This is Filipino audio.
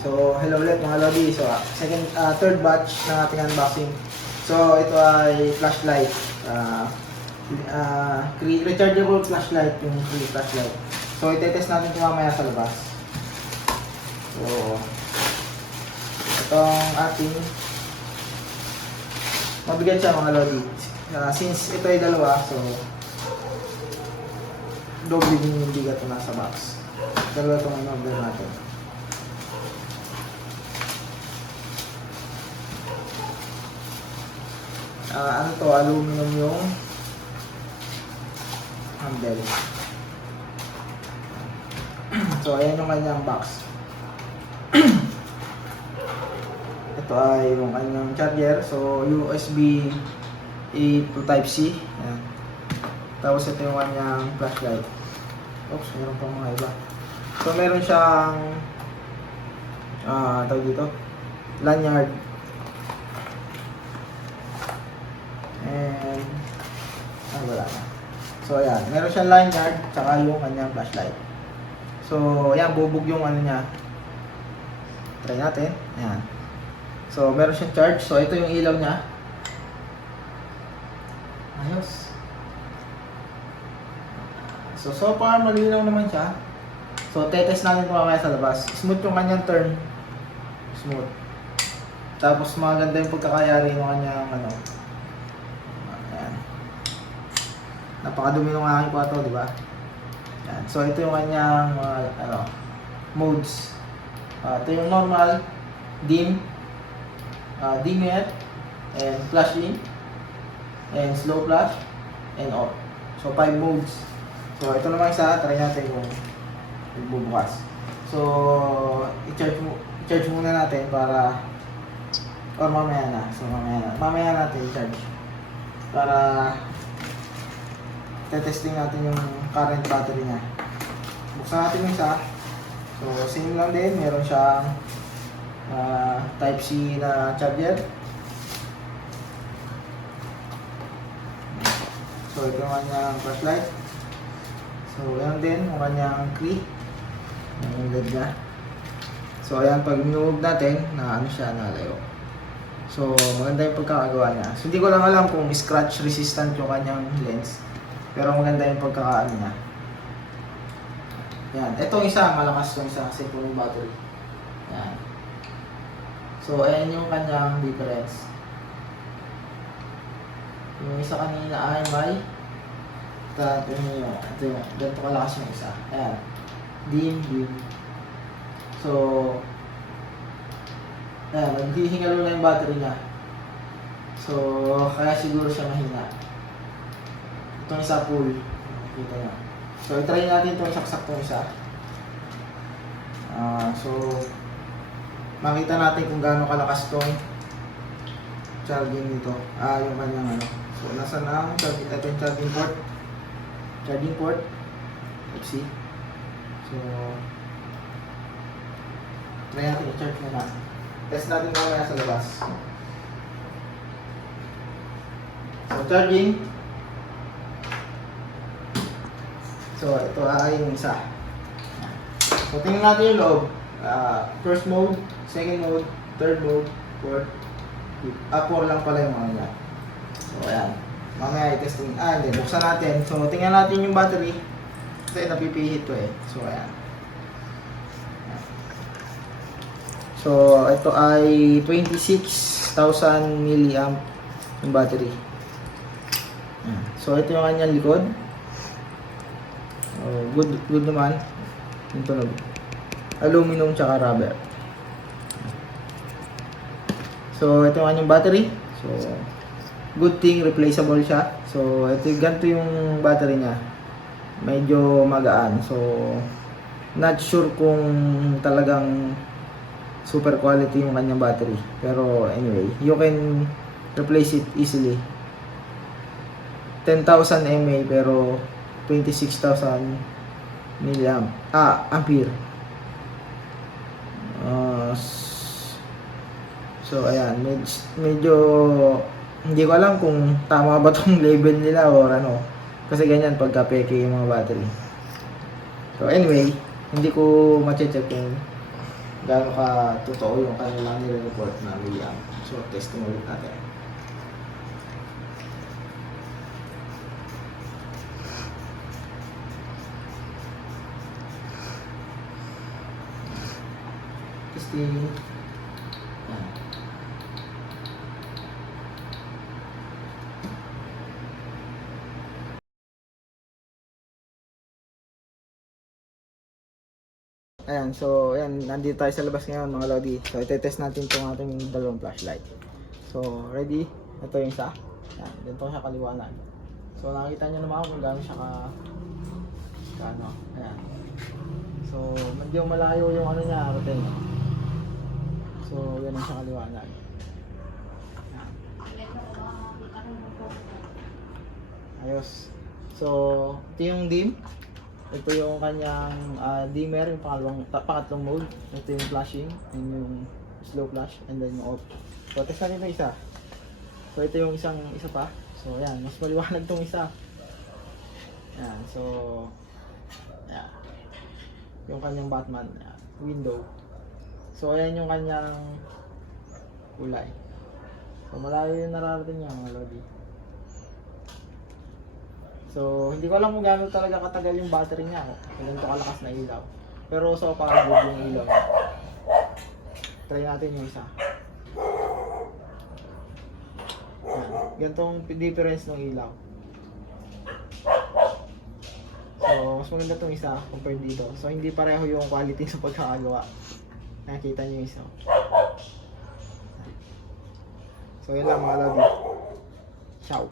So, hello ulit mga Lodi. So, third batch ng ating unboxing. So, ito ay flashlight. Rechargeable flashlight, yung free flashlight. So, itetest natin ito mamaya sa labas. So, itong ating mabigat siya mga Lodi. Since ito ay dalawa, so doble din yung bigat na nasa box. Dalawa itong in-order natin. Ano to, aluminum yung handle. So, ayan yung kanyang box. Ito ay yung kanyang charger. So, USB A to Type-C. Ayan. Tapos ito yung kanyang flashlight. Oops, meron pang mga iba. So, meron siyang tawag dito, lanyard. And wala na. So ayan, meron siyang lanyard tsaka yung kanyang flashlight. So ayan, bubog yung ano niya. Try natin. Ayan. So meron siyang charge. So ito yung ilaw niya. Ayos. So far malinaw naman siya. So tetest natin kung mamaya sa labas. Smooth yung kanyang turn. Smooth. Tapos maganda yung pagkakayari ng kanyang ano. Napakadumi ng aking kwarto, di ba? Yan. So ito yung kanyang modes. Ito yung normal, dim, dimmer, and flash in, and slow flash, and off. So 5 modes. So ito naman isa, try natin kung magbubukas. So i-charge muna natin para or mamaya na. So mamaya natin i-charge para testing natin yung current battery niya. Buksan natin yung isa. So, same lang din. Meron siyang Type-C na charger. So, ito yung kanyang flashlight. So, yan din. Yung kanyang key. Yung LED niya. So, ayan. Pag minuhog natin, na ano siya, nalayo. So, maganda yung pagkakagawa niya. So, hindi ko lang alam kung scratch resistant yung kanyang lens. Pero maganda yung pagkakaano niya. Yan. Itong isa, malakas itong isa kasi yung battery. Yan. So, ayan yung kanyang difference. Yung isa kanina ay may ito yung ganito kalakas yung isa. Ayan. Dim. So, ayan. Naghihingalo na yung battery niya. So, kaya siguro siya mahina. Itong isa full. Kita nyo. So, i-try natin itong saksak itong isa. So, makita natin kung gaano kalakas itong charging nito. Yung kanyang ano. So, nasa na ang charging port. Charging port. Let's see. So, try natin i-charge muna. Test natin mamaya sa labas. So, charging. So, ito ay yung isa. So, tingnan natin yung loob. First mode, second mode, third mode, fourth. 4 lang pala yung mga yan. So, ayan. Mamaya i-testing. Hindi. Buksan natin. So, tingnan natin yung battery. Kasi napipihit to eh. So, ayan. So, ito ay 26,000 mAh yung battery. Ayan. So, ito yung kanyang likod. Good naman. Yung tunog. Aluminum tsaka rubber. So, ito yung kanyang battery. So, good thing, replaceable siya. So, ganito yung battery niya. Medyo magaan. So, not sure kung talagang super quality yung kanyang battery. Pero, anyway, you can replace it easily. 10,000 mAh pero 26,000 ampere. So ayan, medyo hindi ko alam kung tama ba tong label nila or ano. Kasi ganyan pagka peke yung mga battery. So anyway, hindi ko ma-check kung gaano ka totoo yung kanilang nire-report na milliamp. So, testing ulit natin. Testing. Yan. Ayan, so ayan, nandito tayo sa labas ngayon mga Lodi. So ite-test natin itong ating dalawang flashlight. So ready? Ito yung isa. Ayan, dito siya kaliwanag. So nakikita nyo naman kung gaano siya ano. Ayan. So medyo malayo yung ano niya, routine. So yan ang siya kaliwanag. Ayan. Ayos. So ito yung dim. Ito yung kanyang dimmer, yung pangatlong mode. Ito yung flashing, and yung slow flash, and then yung off. So, test natin ito isa. So, ito yung isa pa. So, ayan, mas maliwanag itong isa. Ayan, so, ayan. Yung kanyang Batman, ayan, window. So, ayan yung kanyang kulay. So, malayo yung nararating niya mga Lodi. So, hindi ko alam kung gaano talaga katagal yung battery niya. Kung ganito kalakas na ilaw. Pero so far, good yung ilaw niya. Try natin yung isa. Yan. Ganitong difference ng ilaw. So, mas maganda itong isa compared dito. So, hindi pareho yung quality sa pagkakagawa. Nakikita niyo yung isa. So, yun lang mga lodi. Ciao.